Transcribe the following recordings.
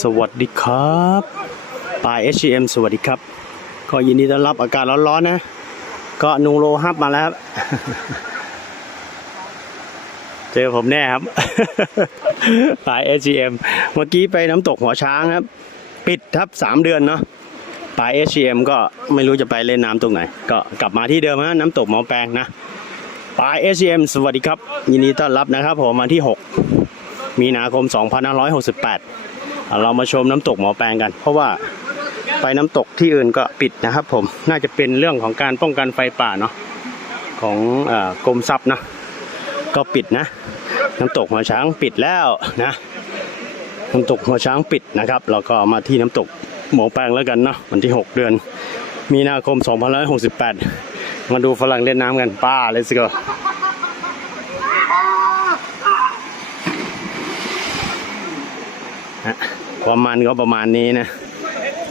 สวัสดีครับปาย HM สวัสดีครับ ก็ยินดีต้อนรับอากาศร้อนๆนะ ก็นูโรฮับมาแล้ว เจอผมแน่ครับปาย HM เมื่อกี้ไปน้ำตกหัวช้างครับ ปิดทับสามเดือนเนาะปาย HM ก็ไม่รู้จะไปเล่นน้ำตรงไหน ก็กลับมาที่เดิมฮะน้ำตกหมอแปลงนะ ปาย HM สวัสดีครับ ยินดีต้อนรับนะครับผมวันที่ 6 มีนาคม 2568 เรามาชมน้ำตกหมอแปลงกัน เพราะว่าไปน้ำตกที่อื่นก็ปิดนะครับผมน่าจะเป็นเรื่องของการป้องกันไฟป่าเนาะของอกรมทรัพย์นะก็ปิดนะ น้ำตกหัวช้างปิดแล้วนะน้ำตกหัวช้างปิดนะครับ เราก็มาที่น้ำตกหมอแปลงแล้วกันเนาะวันที่ 6 เดือน มีนาคม 2568 มาดูฝรั่งเล่นน้ำกันป้าเลยสิก็ฮะความมันก็ประมาณนี้นะ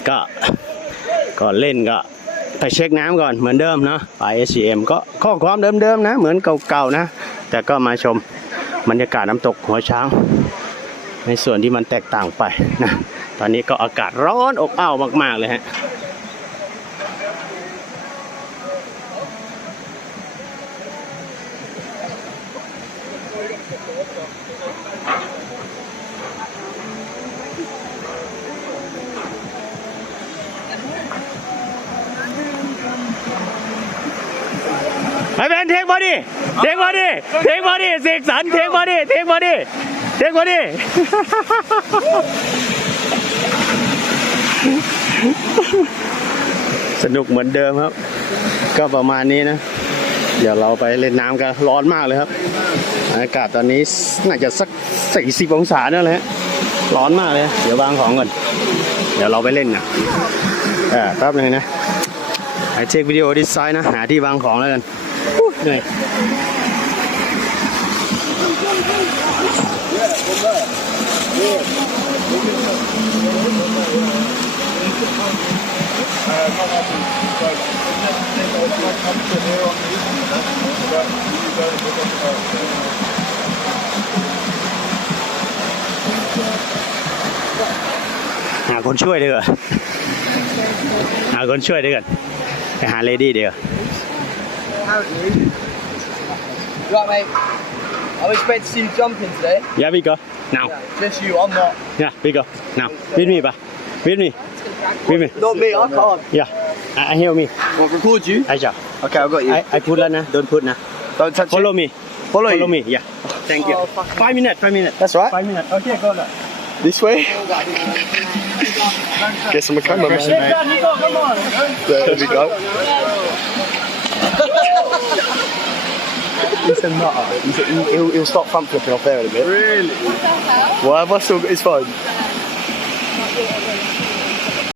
ก็ก่อนเล่นก็ไปเช็คน้ำก่อนเหมือนเดิมเนาะไป SCM ก็ข้อความเดิมๆนะ เหมือนเก่าๆนะ แต่ก็มาชมบรรยากาศน้ำตกหัวช้าง ในส่วนที่มันแตกต่างไปนะ ตอนนี้ก็อากาศร้อนอบอ้าวมาก ๆ เลยฮะ ไปเป็นเทคบอดี้เทคบอดี้เทคบอดี้เสกสรรเทคบอดี้เทคบอดี้เทคบอดี้สนุกเหมือนเดิมครับ ก็ประมาณนี้นะ เดี๋ยวเราไปเล่นน้ำกันร้อนมากเลยครับ อากาศตอนนี้น่าจะสักสี่สิบองศาเนี่ยแหละร้อนมากเลย เดี๋ยววางของก่อน เดี๋ยวเราไปเล่นนะเออแป๊บนึงนะไอเช็ควิดีโอดีไซน์นะหาที่วางของแล้วกันเหนื่อย หาคนช่วยดีกว่าหาคนช่วยดีกว่าไปหาเลดี้ดีกว่า Right, mate. I was expecting to see you jumping today. Yeah, we go. Now. Yeah, just you. I'm not. Yeah, we go. Now. With me, ba. With me. With me. Not me. I can't. Yeah. I, I hear me. What, record you? I shall. Okay, I've got you. I, I put lah na. Don't put na. Don't touch Follow it. me. Follow, Follow you. me. Yeah. Thank you. Oh, fuck. Five minutes. Five minutes. That's right. Five minutes. Okay, go now. This way. Guess I'm a cameraman. Nico, come on. There we go. He's a nutter. He's a, he'll, he'll start front flipping off there in a bit. Really? Why have I still got his phone?